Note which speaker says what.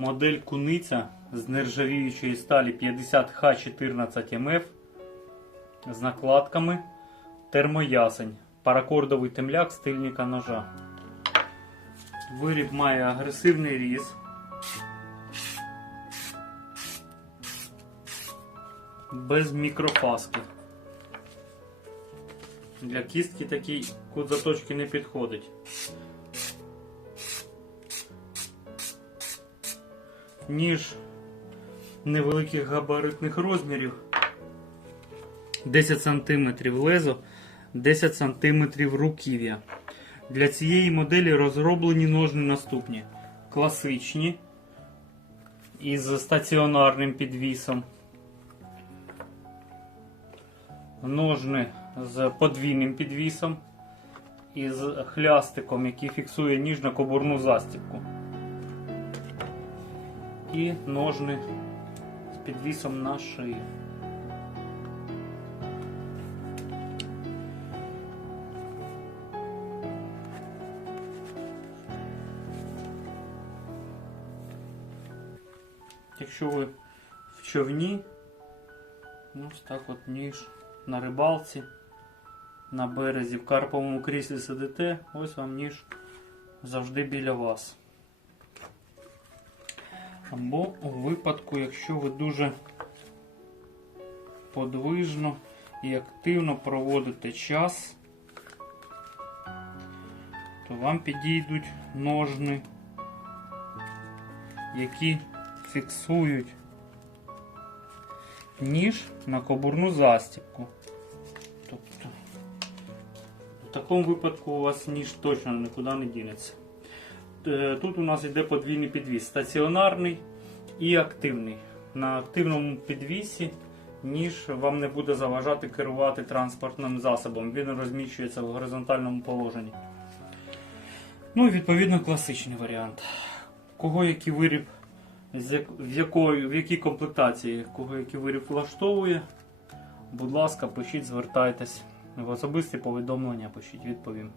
Speaker 1: Модель куниця з нержавіючої сталі 50Х14МФ з накладками термоясень. Паракордовий темляк стильника ножа. Виріб має агресивний різ. Без мікрофаски. Для кістки такий кут заточки не підходить. Ніж невеликих габаритних розмірів. 10 см лезо, 10 см руків'я. Для цієї моделі розроблені ножни наступні: класичні із стаціонарним підвісом. Ножни з подвійним підвісом і з хлястиком, який фіксує ніж на кобурну застібку. І ножни з підвісом на шиї. Якщо ви в човні, ну ось так от ніж на рибалці, на березі, в карповому кріслі сидите, ось вам ніж завжди біля вас. Або у випадку, якщо ви дуже подвижно і активно проводите час, то вам підійдуть ножни, які фіксують ніж на кобурну застібку. Тобто, в такому випадку у вас ніж точно нікуди не дінеться. Е, Тут у нас йде подвійний підвіс стаціонарний і активний. На активному підвісі ніж вам не буде заважати керувати транспортним засобом. Він розміщується в горизонтальному положенні. Ну і відповідно класичний варіант. Кого який виріб, в, якої, в якій комплектації, кого який виріб влаштовує, будь ласка, пишіть, звертайтесь. В особисті повідомлення пишіть, відповім.